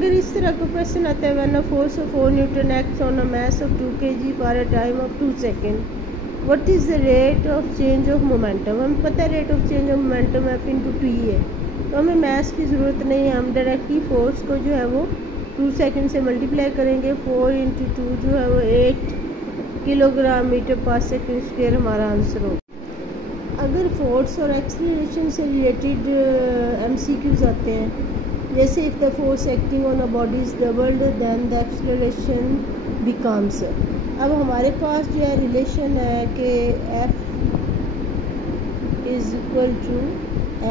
अगर इस तरह का क्वेश्चन आता है, when a force of 4 Newton acts on a mass of 2 kg for a time of 2 second, what is the rate of change of momentum. हमें पता है rate of change of momentum F/T है, तो हमें maths की ज़रूरत नहीं है। हम डायरेक्टली फोर्स को जो है वो 2 सेकेंड से मल्टीप्लाई करेंगे। 4 × 2 जो है वो 8 kilogram metre per second square हमारा आंसर हो। अगर फोर्स और एक्सीलरेशन से रिलेटेड MCQs आते हैं, जैसे if the force acting on a body is doubled then the acceleration becomes. अब हमारे पास जो है रिलेशन है कि F =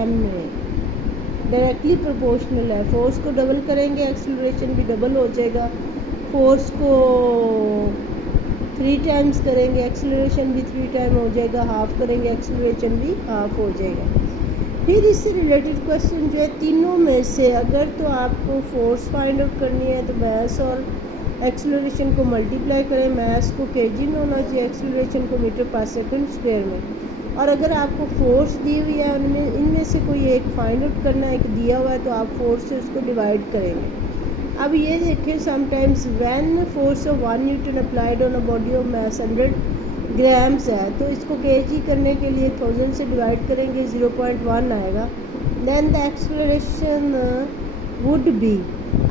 ma, डायरेक्टली प्रोपोर्शनल है। फोर्स को डबल करेंगे, एक्सीलरेशन भी डबल हो जाएगा। फोर्स को 3 टाइम्स करेंगे, एक्सीलरेशन भी 3 टाइम हो जाएगा। हाफ करेंगे, एक्सीलरेशन भी हाफ हो जाएगा। फिर इससे रिलेटेड क्वेश्चन जो है तीनों में से अगर तो आपको फोर्स फाइंड आउट करनी है तो मास और एक्सीलरेशन को मल्टीप्लाई करें। मास को kg में होना चाहिए, एक्सीलरेशन को मीटर पर सेकंड स्क्वायर में। और अगर आपको फोर्स दी हुई है इनमें से कोई एक फाइंड आउट करना है, एक दिया हुआ है, तो आप फोर्स से उसको डिवाइड करेंगे। अब ये देखें, sometimes when force of 1 Newton applied on a body of mass 100 grams है, तो इसको kg करने के लिए 1000 से डिवाइड करेंगे, 0.1 आएगा। Then the acceleration would be.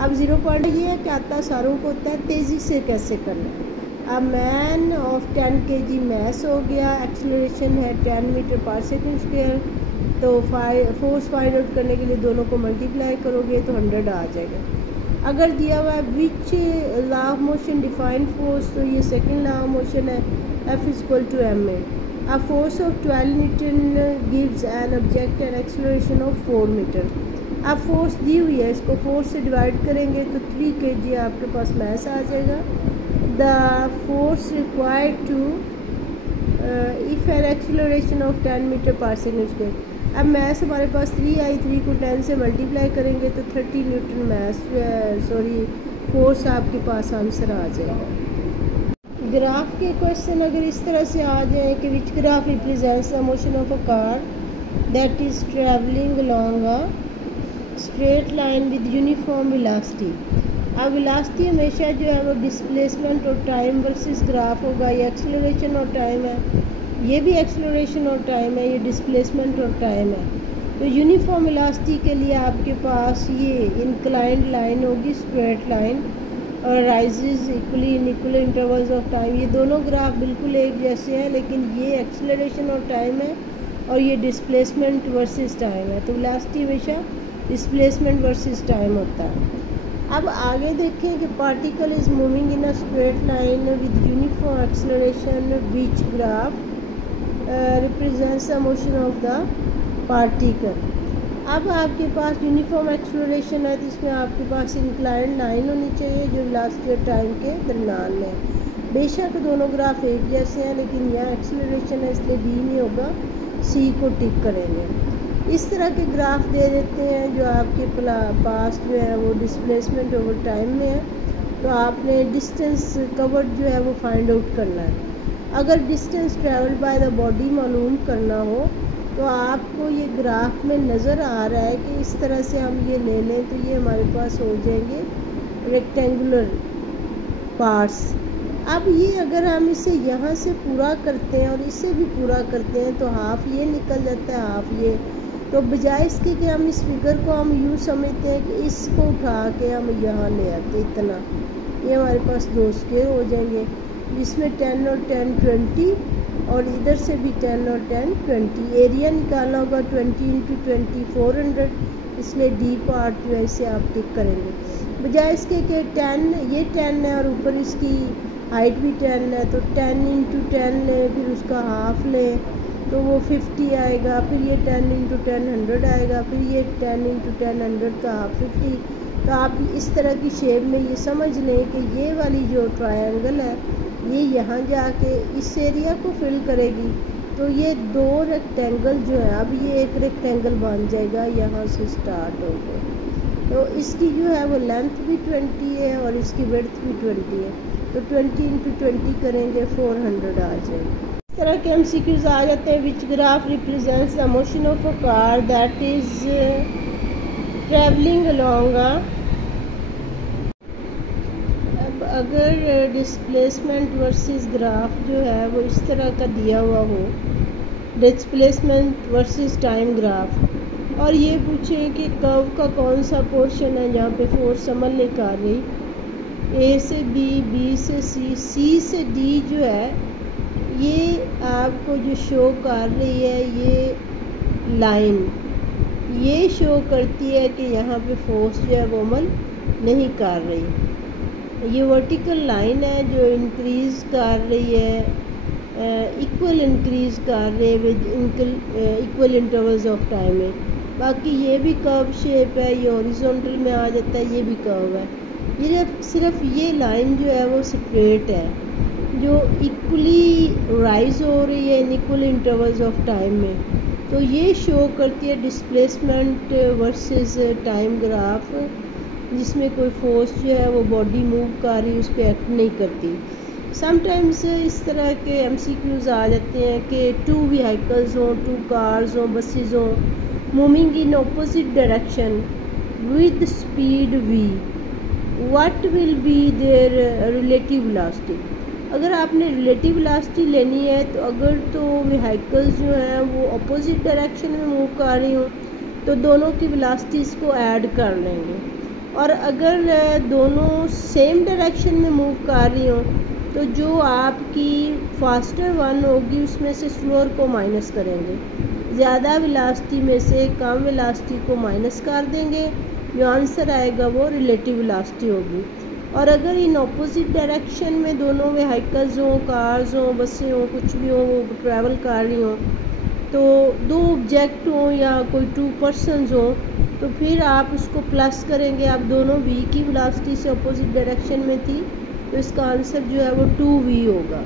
अब 0. ये है कि आता सारों को होता है, तेज़ी से कैसे करना है। अब मैन ऑफ 10 kg मैस हो गया, एक्सीलरेशन है 10 मीटर पर सेकेंड स्क्वायर, तो फोर्स फाइंड आउट करने के लिए दोनों को मल्टीप्लाई करोगे तो 100 आ जाएगा। अगर दिया हुआ है which law of motion define force, तो ये सेकंड लॉ ऑफ मोशन है, F = ma। A force of 12 Newton gives an object an acceleration of 4 metre. अब फोर्स दी हुई है, इसको फोर्स से डिवाइड करेंगे तो 3 kg आपके पास मैस आ जाएगा। The force required to if an acceleration of 10 metre per second square. अब मैस हमारे पास 3 आई, 3 को 10 से मल्टीप्लाई करेंगे तो 30 न्यूटन मैस फोर्स आपके पास आंसर आ जाएगा। ग्राफ के क्वेश्चन अगर इस तरह से आ जाए कि which graph represents the motion of a car that is travelling along a straight line with uniform velocity. अब वेलोसिटी हमेशा जो है वो डिस्प्लेसमेंट और टाइम वर्सेस ग्राफ होगा। ये एक्सीलरेशन और टाइम है, ये भी एक्सीलरेशन और टाइम है, ये डिस्प्लेसमेंट और टाइम है। तो यूनिफॉर्म वेलोसिटी के लिए आपके पास ये इंक्लाइंड लाइन होगी, स्ट्रेट लाइन, और rises equally in equal intervals of time. ये दोनों ग्राफ बिल्कुल एक जैसे हैं, लेकिन ये एक्सीलरेशन और टाइम है और ये डिस्प्लेसमेंट वर्सेस टाइम है। तो वेलोसिटी हमेशा डिस्प्लेसमेंट वर्सेस टाइम होता है। अब आगे देखें कि particle is moving in a straight line with uniform acceleration, which graph represents the motion of the particle. अब आपके पास यूनिफॉर्म एक्सीलरेशन है, तो इसमें आपके पास इंक्लाइंड लाइन होनी चाहिए जो वेलोसिटी और टाइम के दरमियान में। बेशक दोनों ग्राफ एक जैसे हैं, लेकिन यहाँ एक्सीलरेशन है इसलिए बी नहीं होगा, सी को टिक करेंगे। इस तरह के ग्राफ दे देते हैं जो आपके पास जो है वो डिस्प्लेसमेंट ओवर टाइम में है, तो आपने डिस्टेंस कवर्ड जो है वो फाइंड आउट करना है। अगर distance travelled by the body मालूम करना हो तो आपको ये ग्राफ में नज़र आ रहा है कि इस तरह से हम ये ले लें तो ये हमारे पास हो जाएंगे रेक्टेंगुलर पार्ट्स। अब ये अगर हम इसे यहाँ से पूरा करते हैं और इससे भी पूरा करते हैं तो हाफ ये निकल जाता है, हाफ ये। तो बजाय इसके कि हम इस फिगर को हम यूँ समझते हैं कि इसको उठा के हम यहाँ ले आते, इतना ये हमारे पास 2 स्क्वायर हो जाएंगे, जिसमें 10 और 10 20, और इधर से भी 10 और 10 20। एरिया निकालना होगा 20 × 20 400, इसलिए डी पार्ट जो है इसे आप टिक करेंगे। बजाय इसके कि 10 ये 10 है और ऊपर इसकी हाइट भी 10 है, तो 10 × 10 लें, फिर उसका हाफ लें तो वो 50 आएगा। फिर ये 10 × 10 100 आएगा, फिर ये 10 × 10 100 का हाफ 50। तो आप इस तरह की शेप में ये समझ लें कि ये वाली जो ट्रायंगल है ये यहाँ जाके इस एरिया को फिल करेगी, तो ये 2 रेक्टेंगल जो है, अब ये एक रेक्टेंगल बन जाएगा यहाँ से स्टार्ट होकर। तो इसकी जो है वो लेंथ भी 20 है और इसकी विड्थ भी 20 है, तो 20 × 20 करेंगे 400 आ जाएगा। इस तरह के MCQs आ जाते हैं। Which graph represents the motion of a car that is travelling along a अगर डिस्प्लेसमेंट वर्सेस ग्राफ जो है वो इस तरह का दिया हुआ हो, डिस्प्लेसमेंट वर्सेस टाइम ग्राफ, और ये पूछें कि कर्व का कौन सा पोर्शन है जहाँ पे फोर्स समझ नहीं कर रही, ए से बी, बी से सी, सी से डी जो है ये आपको जो शो कर रही है ये लाइन, ये शो करती है कि यहाँ पे फोर्स जो है वो अमल नहीं कर रही। ये वर्टिकल लाइन है जो इंक्रीज़ कर रही है, इक्वल इंक्रीज़ कर रही है with equal intervals of time में। बाकी ये भी कर्व शेप है, ये हॉरिजॉन्टल में आ जाता है, ये भी कर्व है। ये सिर्फ ये लाइन जो है वो स्ट्रेट है जो इक्वली राइज हो रही है in equal intervals of time में। तो ये शो करती है डिस्प्लेसमेंट वर्सेस टाइम ग्राफ, जिसमें कोई फोर्स जो है वो बॉडी मूव कर रही है उस पर एक्ट नहीं करती। समटाइम्स इस तरह के MCQs आ जाते हैं कि 2 व्हीकल्स हों, 2 कार्स हों, बसेस हों, moving in opposite direction with speed v, what will be there relative velocity. अगर आपने रिलेटिव वेलोसिटी लेनी है तो अगर तो व्हीकल्स जो हैं वो अपोजिट डायरेक्शन में मूव कर रही हों तो दोनों की वेलोसिटीज़ को ऐड कर लेंगे, और अगर दोनों सेम डायरेक्शन में मूव कर रही हों तो जो आपकी फास्टर वन होगी उसमें से स्लोअर को माइनस करेंगे, ज़्यादा वेलोसिटी में से कम वेलोसिटी को माइनस कर देंगे, जो आंसर आएगा वो रिलेटिव वेलोसिटी होगी। और अगर इन ऑपोजिट डायरेक्शन में दोनों व्हीकल्स हों, कार्स हों, बसें हों, कुछ भी हों, वो ट्रैवल कर रही हों, तो 2 ऑब्जेक्ट हों या कोई 2 पर्सनस हों, तो फिर आप उसको प्लस करेंगे। आप दोनों v की वेलोसिटी से अपोजिट डायरेक्शन में थी तो इसका आंसर जो है वो 2v होगा।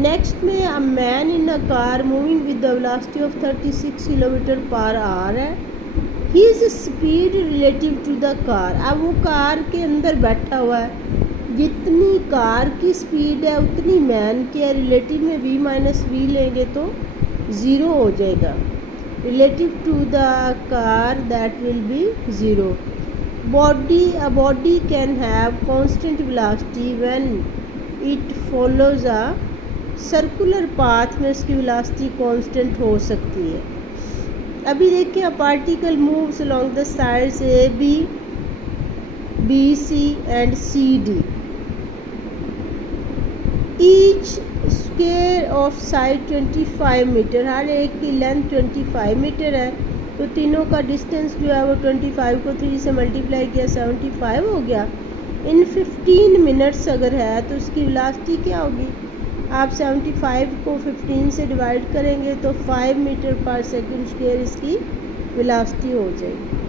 नेक्स्ट में a man in a car moving with the velocity of 36 kilometre per hour है, he is speed relative to the car. अब वो कार के अंदर बैठा हुआ है, जितनी कार की स्पीड है उतनी मैन की है, रिलेटिव में v माइनस वी लेंगे तो 0 हो जाएगा, relative to the car that will be 0। A body can have constant velocity when it follows a circular path में उसकी वेलोसिटी कांस्टेंट हो सकती है। अभी देखिए a particle moves along the sides AB, BC and CD, each square of side 25 metre, हर एक की लेंथ 25 मीटर है, तो तीनों का डिस्टेंस जो है वो 25 को 3 से मल्टीप्लाई किया 75 हो गया। इन 15 मिनट्स अगर है तो उसकी वेलोसिटी क्या होगी, आप 75 को 15 से डिवाइड करेंगे तो 5 मीटर पर सेकंड स्क्वायर इसकी वेलोसिटी हो जाएगी।